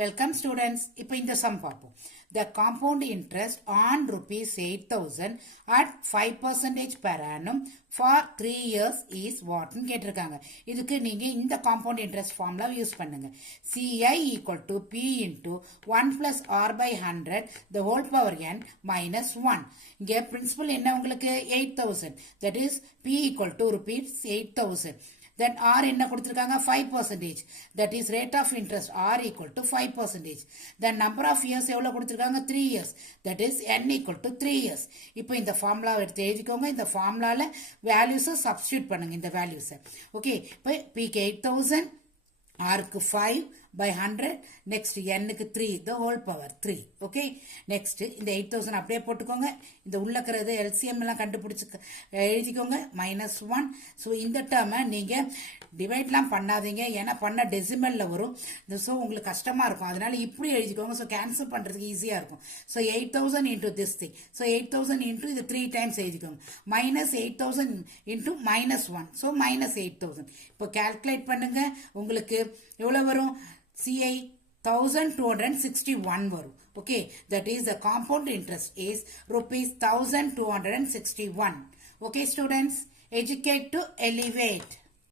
Welcome students. இப்போ இந்த sum பார்ப்போம். The compound interest on rupees 8,000 at 5% per annum for 3 years is what னு கேட்டிருக்காங்க. இதுக்கு நீங்க இந்த compound interest formula யூஸ் பண்ணுங்க. CI equal to P into 1 plus R by 100 the whole power n minus 1. இங்க principal என்ன உங்களுக்கு 8,000. That is P equal to rupees 8,000. Then R என்ன கொடுத்திருக்காங்க 5%. That is rate of interest R equal to 5%. Then number of years எவ்வளவு கொடுத்திருக்காங்க 3 years. That is n equal to 3 years. இப்போ இந்த formula எடுத்து எழுதிக்கோங்க. இந்த ஃபார்முலால வேல்யூஸ் சப்ஸ்டிட்யூட் பண்ணுங்க இந்த வேல்யூஸ். ஓகே இப்போ P க்கு 8,000 R க்கு 5 by 100 next n க்கு 3 the whole power 3 okay next இந்த 8000 அப்படியே போட்டுக்கோங்க இந்த உள்ளக்கறது LCM எல்லாம் கண்டுபிடிச்சு எழுதிக்கோங்க -1 சோ இந்த டேர்மை நீங்க டிவைட்லாம் பண்ணாதீங்க ஏனா பண்ண டெசிமல்ல வரும் சோ உங்களுக்கு கஷ்டமா இருக்கும் அதனால இப்படி எழுதிக்கோங்க சோ கேன்சல் பண்றதுக்கு ஈஸியா இருக்கும் so 8000 into this thing so 8000 into இது 3 times எழுதிக்கோங்க -8000 into -1 so -8000 இப்போ கால்குலேட் பண்ணுங்க உங்களுக்கு எவ்வளவு வரும் CI 1261 varum. Okay, that is the compound interest is rupees 1261. Okay, students, educate to elevate.